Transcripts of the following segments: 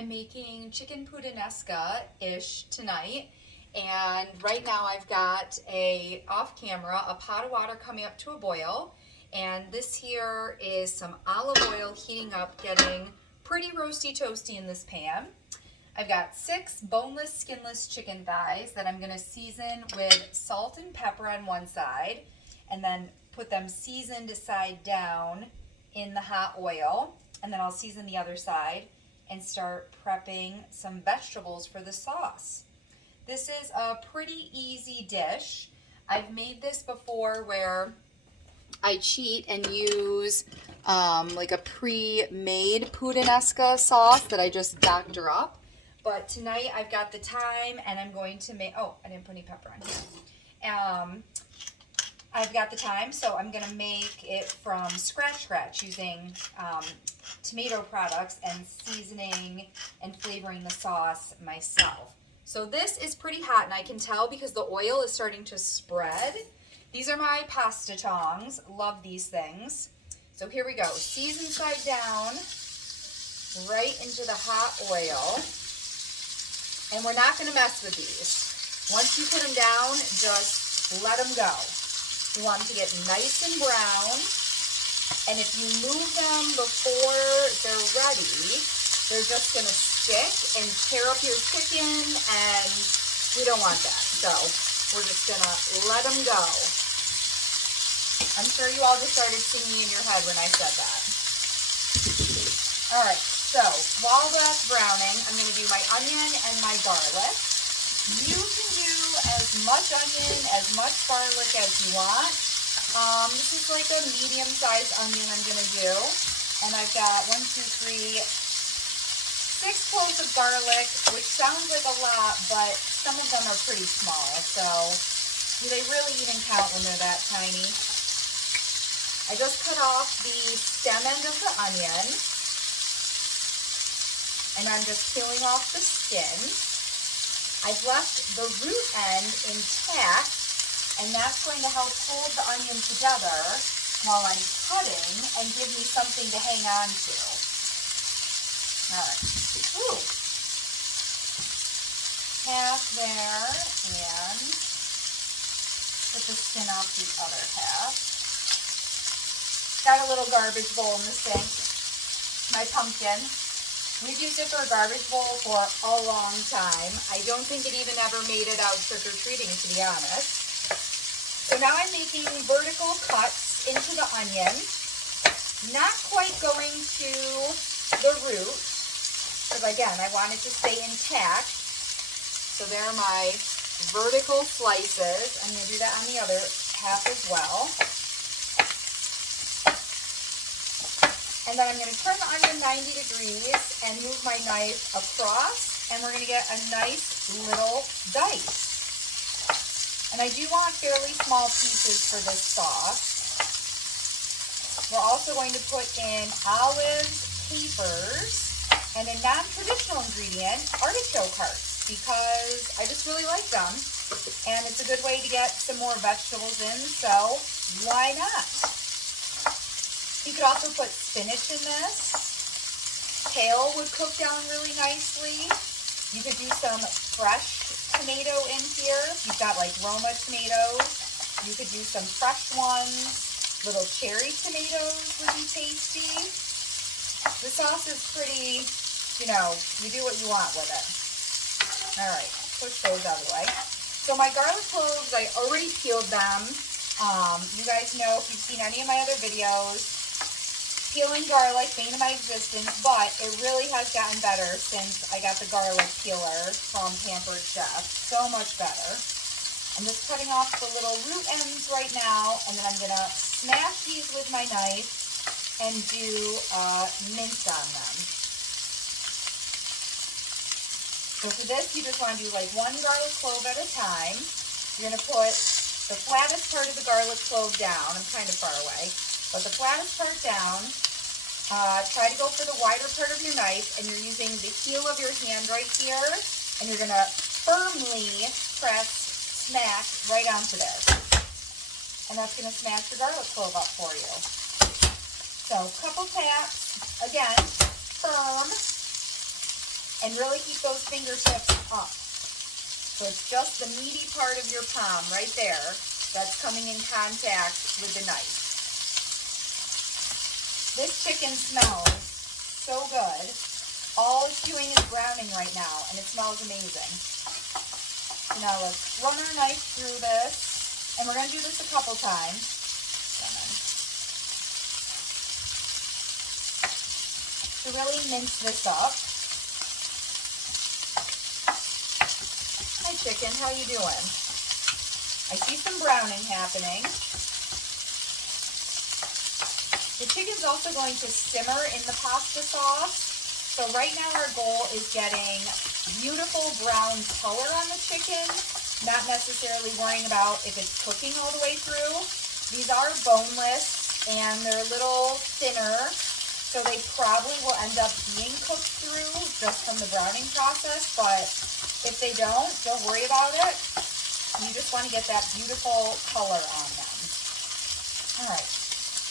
I'm making chicken puttanesca-ish tonight, and right now I've got off camera a pot of water coming up to a boil, and this here is some olive oil heating up, getting pretty roasty toasty in this pan. I've got 6 boneless, skinless chicken thighs that I'm going to season with salt and pepper on one side, and then put them seasoned side down in the hot oil, and then I'll season the other side and start prepping some vegetables for the sauce. This is a pretty easy dish. I've made this before where I cheat and use like a pre-made puttanesca sauce that I just doctor up. But tonight I've got the time and I'm going to make, oh, I didn't put any pepper on here. I've got the time, so I'm going to make it from scratch using tomato products and seasoning and flavoring the sauce myself. So this is pretty hot, and I can tell because the oil is starting to spread. These are my pasta tongs. Love these things. So here we go. Season side down right into the hot oil. And we're not going to mess with these. Once you put them down, just let them go. You want them to get nice and brown, and if you move them before they're ready, they're just going to stick and tear up your chicken, and we don't want that. So we're just going to let them go. I'm sure you all just started singing in your head when I said that. All right, so while that's browning, I'm going to do my onion and my garlic. You can do as much onion, as much garlic as you want. This is like a medium-sized onion I'm going to do. And I've got 6 cloves of garlic, which sounds like a lot, but some of them are pretty small. So do they really even count when they're that tiny? I just cut off the stem end of the onion. And I'm just peeling off the skin. I've left the root end intact, and that's going to help hold the onion together while I'm cutting and give me something to hang on to. All right. Ooh. Half there, and put the skin off the other half. Got a little garbage bowl in the sink. My pumpkin. We've used it for a garbage bowl for a long time. I don't think it even ever made it out trick-or-treating, to be honest. So now I'm making vertical cuts into the onion, not quite going to the root, because again, I want it to stay intact. So there are my vertical slices. I'm going to do that on the other half as well. And then I'm going to turn the onion 90 degrees and move my knife across, and we're going to get a nice little dice. And I do want fairly small pieces for this sauce. We're also going to put in olives, capers, and a non-traditional ingredient, artichoke hearts, because I just really like them. And it's a good way to get some more vegetables in, so why not? You could also put spinach in this. Kale would cook down really nicely. You could do some fresh tomato in here. You've got like Roma tomatoes. You could do some fresh ones. Little cherry tomatoes would be tasty. The sauce is pretty, you do what you want with it. All right, push those out of the way. So my garlic cloves, I already peeled them. You guys know if you've seen any of my other videos, peeling garlic, bane of my existence, but it really has gotten better since I got the garlic peeler from Pampered Chef. So much better. I'm just cutting off the little root ends right now, and then I'm going to smash these with my knife and do mince on them. So for this, you just want to do like 1 garlic clove at a time. You're going to put the flattest part of the garlic clove down. I'm kind of far away. But the flattest part down, try to go for the wider part of your knife, and you're using the heel of your hand right here, and you're going to firmly press, smack right onto this. And that's going to smash the garlic clove up for you. So, couple taps, again, firm, and really keep those fingertips up. So it's just the meaty part of your palm right there that's coming in contact with the knife. This chicken smells so good. All it's doing is browning right now, and it smells amazing. Now let's run our knife through this, and we're going to do this a couple times. To really mince this up. Hi chicken, how you doing? I see some browning happening. The chicken's also going to simmer in the pasta sauce. So right now our goal is getting beautiful brown color on the chicken, not necessarily worrying about if it's cooking all the way through. These are boneless and they're a little thinner, so they probably will end up being cooked through just from the browning process, but if they don't worry about it. You just want to get that beautiful color on them. All right,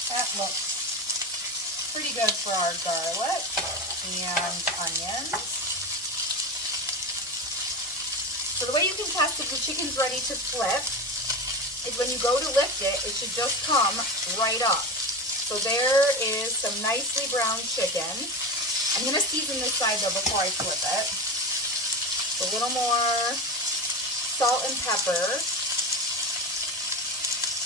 that looks pretty good for our garlic and onions. So the way you can test if the chicken's ready to flip is when you go to lift it, it should just come right up. So there is some nicely browned chicken. I'm going to season this side though before I flip it. A little more salt and pepper.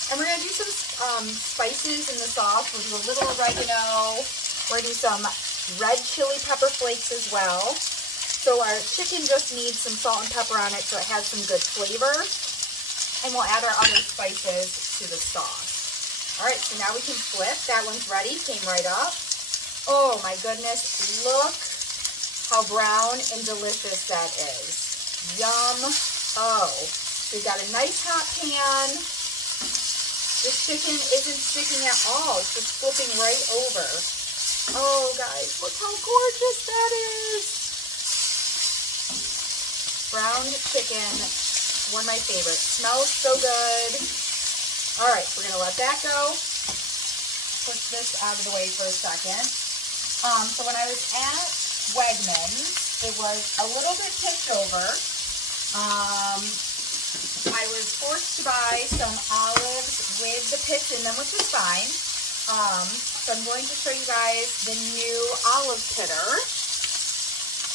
And we're going to do some spices in the sauce. We'll do a little oregano. We're going to do some red chili pepper flakes as well. So our chicken just needs some salt and pepper on it so it has some good flavor. And we'll add our other spices to the sauce. All right, so now we can flip. That one's ready, came right up. Oh my goodness, look how brown and delicious that is. Yum. Oh, so we've got a nice hot pan. This chicken isn't sticking at all. It's just flipping right over. Oh, guys, look how gorgeous that is. Browned chicken, one of my favorites. Smells so good. All right, we're going to let that go. Push this out of the way for a second. So when I was at Wegmans, it was a little bit tipped over. I was forced to buy some olives with the pits in them, which is fine. So I'm going to show you guys the new olive pitter.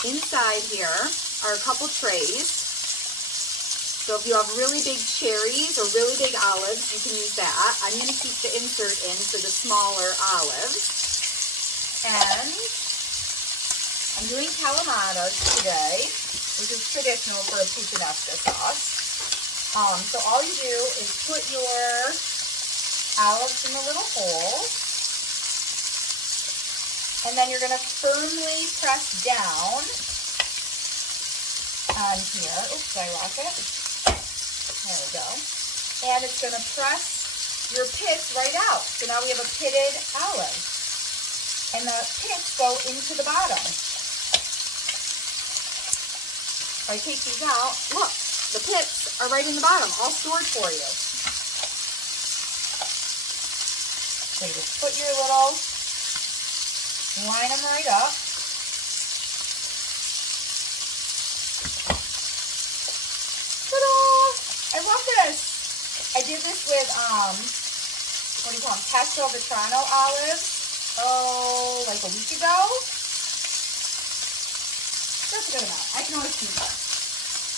Inside here are a couple trays. So if you have really big cherries or really big olives, you can use that. I'm going to keep the insert in for the smaller olives. And I'm doing calamatas today, which is traditional for a Puttanesca sauce. So all you do is put your olives in the little holes, and then you're going to firmly press down on here. Oops, I lost it. There we go. And it's going to press your pits right out. So now we have a pitted olive. And the pits go into the bottom. If I take these out, look, the pits are right in the bottom, all stored for you. So you just put your little, line them right up. Ta-da! I love this. I did this with, what do you call them, pesto vetrano olives. Oh, like a week ago. That's a good amount. I can always keep that.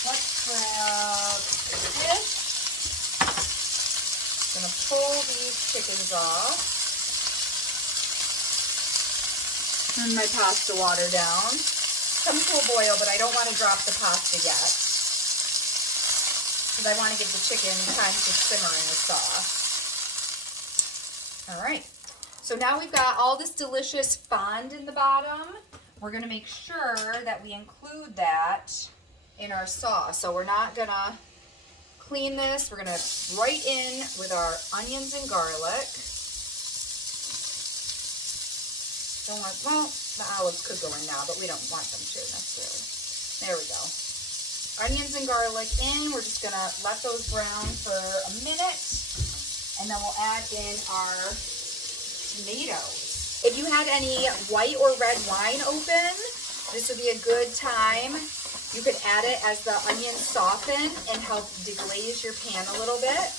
Let's grab this. I'm gonna pull these chickens off. Turn my pasta water down. Come to a boil, but I don't want to drop the pasta yet, because I want to give the chicken time to simmer in the sauce. All right. So now we've got all this delicious fond in the bottom. We're going to make sure that we include that in our sauce. So we're not going to clean this. We're going to right in with our onions and garlic. Don't want, well, the olives could go in now, but we don't want them to necessarily. There we go. Onions and garlic in. We're just going to let those brown for a minute, and then we'll add in our tomatoes. If you had any white or red wine open, This would be a good time. You could add it as the onions soften and help deglaze your pan a little bit.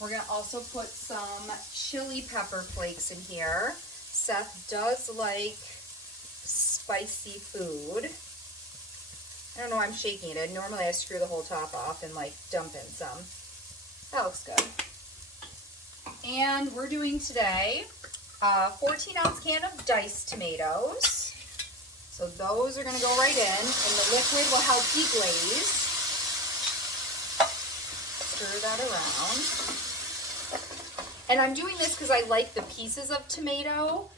We're going to also put some chili pepper flakes in here. Seth does like spicy food. I don't know why I'm shaking it. Normally I screw the whole top off and like dump in some. That looks good. And we're doing today a 14-ounce can of diced tomatoes. So those are going to go right in, and the liquid will help deglaze. Stir that around. And I'm doing this because I like the pieces of tomato.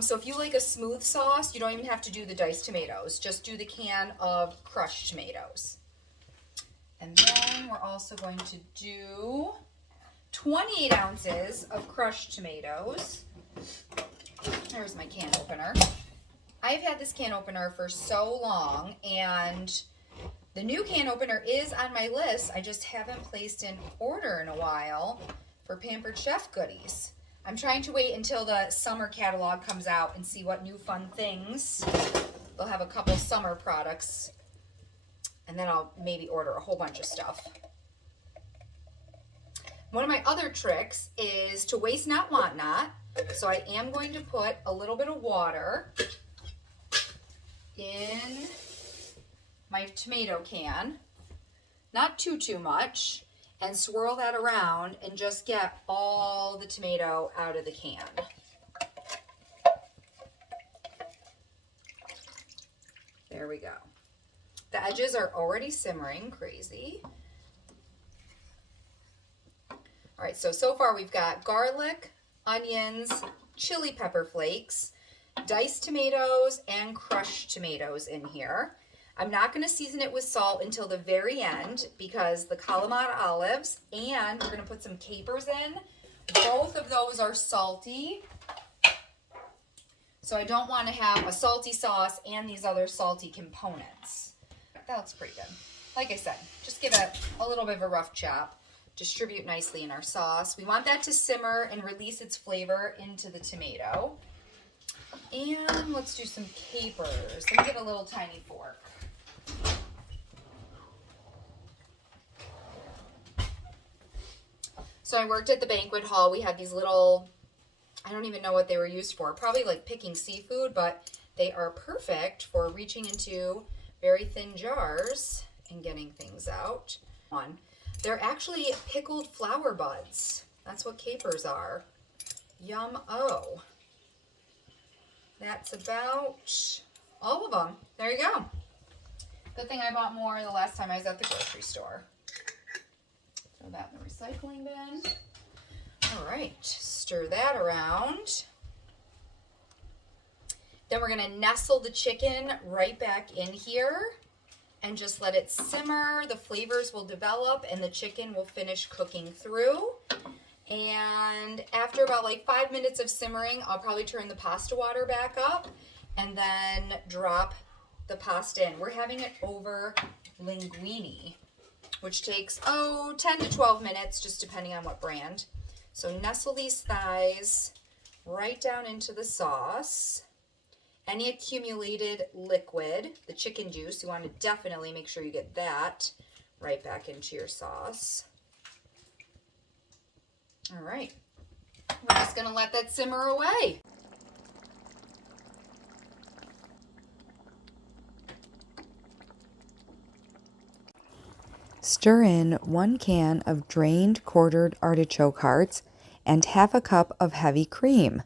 So if you like a smooth sauce, you don't even have to do the diced tomatoes. Just do the can of crushed tomatoes. And then we're also going to do 28 ounces of crushed tomatoes. There's my can opener. I've had this can opener for so long, and the new can opener is on my list. I just haven't placed an order in a while for Pampered Chef goodies. I'm trying to wait until the summer catalog comes out and see what new fun things. They'll have a couple summer products, and then I'll maybe order a whole bunch of stuff. One of my other tricks is to waste not, want not. So I am going to put a little bit of water in my tomato can, not too much, and swirl that around and just get all the tomato out of the can. There we go. The edges are already simmering crazy. All right, so far we've got garlic, onions, chili pepper flakes, diced tomatoes, and crushed tomatoes in here. I'm not going to season it with salt until the very end because the Kalamata olives, and we're going to put some capers in. Both of those are salty. So I don't want to have a salty sauce and these other salty components. That looks pretty good. Like I said, just give it a little bit of a rough chop. Distribute nicely in our sauce. We want that to simmer and release its flavor into the tomato. And let's do some capers. Let me get a little tiny fork. So I worked at the banquet hall. We had these little, I don't even know what they were used for. Probably like picking seafood, but they are perfect for reaching into very thin jars and getting things out. They're actually pickled flower buds. That's what capers are. Yum-o. That's about all of them. There you go. Good thing I bought more the last time I was at the grocery store. Throw that in the recycling bin. All right, stir that around. Then we're gonna nestle the chicken right back in here and just let it simmer. The flavors will develop and the chicken will finish cooking through. And after about like 5 minutes of simmering, I'll probably turn the pasta water back up and then drop the pasta in. We're having it over linguine, which takes, 10 to 12 minutes, just depending on what brand. So nestle these thighs right down into the sauce. Any accumulated liquid, the chicken juice, you want to definitely make sure you get that right back into your sauce. All right, we're just gonna let that simmer away. Stir in 1 can of drained quartered artichoke hearts and half a cup of heavy cream.